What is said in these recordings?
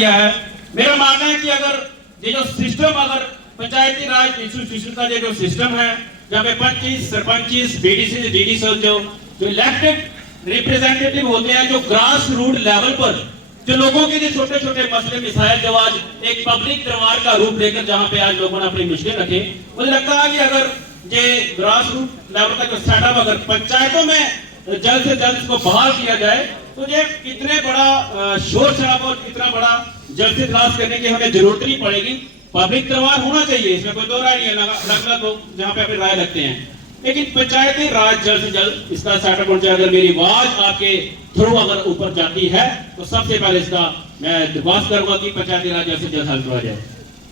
किया है। मेरा मानना है कि अगर ये जो सिस्टम, अगर पंचायती राज इंस्टीट्यूशन का ये जो सिस्टम है, जहाँ पे पंच, सरपंच, बीडीसी, डीडीसी जो इलेक्टेड रिप्रेजेंटेटिव होते हैं, जो ग्रास रूट लेवल पर जो लोगों के लिए छोटे छोटे मसले मिसाइल जो आज एक पब्लिक दरबार का रूप लेकर जहां पे आज लोगों ने अपनी मुश्किल रखे, मुझे लगता है कि अगर ये ग्रास रूट लेवल का जो सेटअप अगर पंचायतों में जल्द से जल्द इसको बहाल किया जाए तो ये कितने बड़ा शोर शराबा और कितना बड़ा जल्द से इजलास करने की हमें जरूरत नहीं पड़ेगी। पब्लिक दरबार होना चाहिए, इसमें कोई दो राय नहीं है, अलग अलग लोग जहाँ पे अपनी राय रखते हैं, लेकिन पंचायती राज जल्द से जल्द इसका सेटअप होना चाहिए। अगर मेरी आवाज आपके थ्रू अगर ऊपर जाती है तो सबसे पहले इसका मैं दरख्वास्त करूंगा कि पंचायती राज जल्द से जल्द हल करवाया जाए।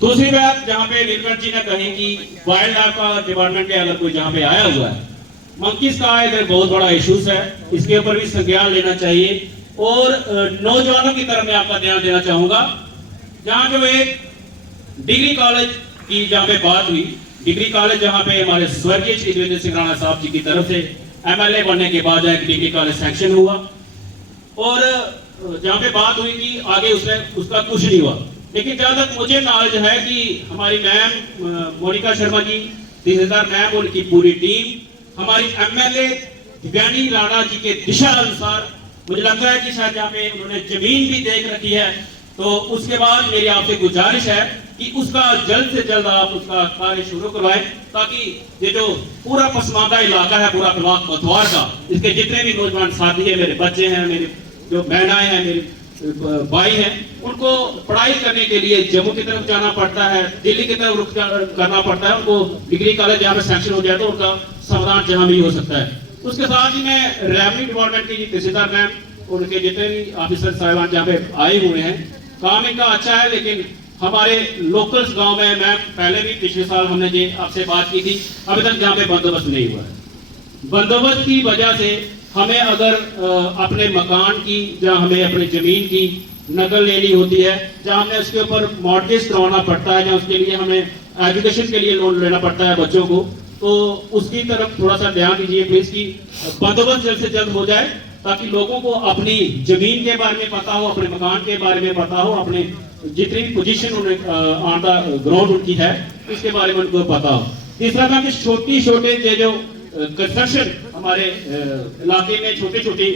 दूसरी बात, जहाँ पे नीलकंठ जी ने कही कि वाइल्ड लाइफ का डिपार्टमेंट के अगर कोई जहाँ पे आया हुआ है, मंकीज का इधर बहुत बड़ा इशूज है, इसके ऊपर भी संज्ञान लेना चाहिए। और नौजवानों की तरफ मैं आपका ध्यान देना चाहूंगा, जहाँ जो एक डिग्री कॉलेज की जहाँ पे बात हुई, डिग्री कॉलेज जहाँ पे हमारे स्वर्गीय श्री देवेंद्र सिंह राणा साहब जी की तरफ से एमएलए बनने के बाद एक डिग्री कॉलेज सैंक्शन हुआ, और जहाँ पे बात हुई कि आगे उसका कुछ नहीं हुआ। लेकिन जहाँ तक मुझे नॉलेज है कि हमारी मैम मोनिका शर्मा जी, तहसीलदार मैम, उनकी पूरी टीम, हमारी एमएलए दिव्यानी राणा जी के दिशा अनुसार, मुझे लगता है कि शायद जहाँ पे उन्होंने जमीन भी देख रखी है, तो उसके बाद मेरी आपसे गुजारिश है कि उसका जल्द से जल्द आप उसका कार्य शुरू करवाएं, ताकि ये जो पूरा पसमानदा इलाका है, पूरा ब्लॉक मथुआर का, इसके जितने भी नौजवान साथी हैं, मेरे बच्चे हैं, मेरी जो बहनाएं हैं, मेरे भाई हैं, उनको पढ़ाई करने के लिए जम्मू की तरफ जाना पड़ता है, दिल्ली की तरफ रुख करना पड़ता है, उनको डिग्री कॉलेज जहाँ पे सैंक्शन हो जाए तो उनका समाधान जहाँ भी हो सकता है। उसके साथ ही मैं रेवेन्यू डिपार्टमेंट की तहसीलदार मैम, उनके जितने भी ऑफिसर साहिबान जहाँ पे आए हुए हैं, काम इनका अच्छा है, लेकिन हमारे लोकल्स गांव में, मैं पहले भी पिछले साल हमने जी आपसे बात की थी, अभी तक जहाँ पे बंदोबस्त नहीं हुआ है। बंदोबस्त की वजह से हमें अगर अपने मकान की, जहाँ हमें अपनी जमीन की नकल लेनी होती है, जहाँ हमें उसके ऊपर मॉर्गेज करवाना पड़ता है, जहाँ उसके लिए हमें एजुकेशन के लिए लोन लेना पड़ता है बच्चों को, तो उसकी तरफ थोड़ा सा ध्यान दीजिए प्लीज कि बंदोबस्त जल्द से जल्द हो जाए, ताकि लोगों को अपनी जमीन के बारे में पता हो, अपने मकान के बारे में पता हो, अपने जितनी भी पोजीशन ऑन द ग्राउंड उनकी है उसके बारे में उनको पता हो। तीसरा था कि छोटे जो कंस्ट्रक्शन हमारे इलाके में छोटे छोटे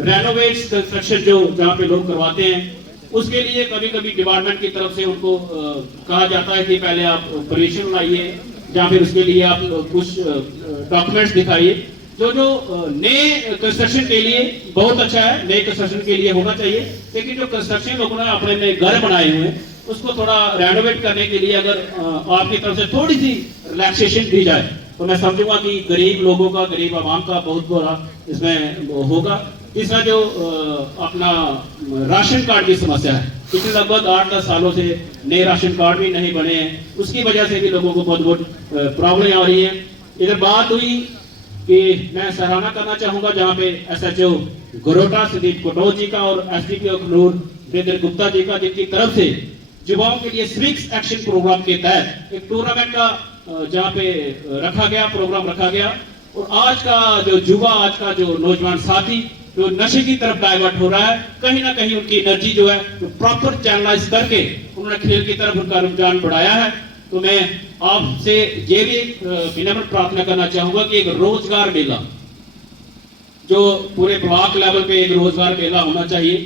रेनोवेट्स कंस्ट्रक्शन जो जहाँ पे लोग करवाते हैं, उसके लिए कभी कभी डिपार्टमेंट की तरफ से उनको कहा जाता है कि पहले आप परमिशन लाइए, या फिर उसके लिए आप कुछ डॉक्यूमेंट्स दिखाइए। जो नए कंस्ट्रक्शन के लिए बहुत अच्छा है, नए कंस्ट्रक्शन के लिए होना चाहिए, लेकिन जो कंस्ट्रक्शन लोगों ने अपने में घर बनाए हुए हैं उसको थोड़ा रेनोवेट करने के लिए अगर आपकी तरफ से थोड़ी सी रिलैक्सेशन दी जाए तो मैं समझूंगा कि गरीब लोगों का, गरीब आवाम का बहुत बड़ा इसमें होगा। तीसरा जो अपना राशन कार्ड की समस्या है, पिछले लगभग 8-10 सालों से नए राशन कार्ड भी नहीं बने हैं, उसकी वजह से भी लोगों को बहुत प्रॉब्लम आ रही है। इधर बात हुई कि मैं सराहना करना चाहूंगा जहां पे एसएचओ गरोटा सुदीप कोटो जी का और एसडीपीओ अखनूर वीरेंद्र गुप्ता जी का, जिनकी तरफ से युवाओं के लिए सिविक्स एक्शन प्रोग्राम के तहत एक टूर्नामेंट का जहां पे रखा गया, प्रोग्राम रखा गया, और आज का जो युवा, आज का जो नौजवान साथी जो नशे की तरफ डाइवर्ट हो रहा है, कहीं ना कहीं उनकी एनर्जी जो है प्रॉपर चैनलाइज करके उन्होंने खेल की तरफ उनका रुझान बढ़ाया है। तो मैं आपसे ये भी विनम्र प्रार्थना करना चाहूंगा कि एक रोजगार मेला, जो पूरे ब्लॉक लेवल पे एक रोजगार मेला होना चाहिए,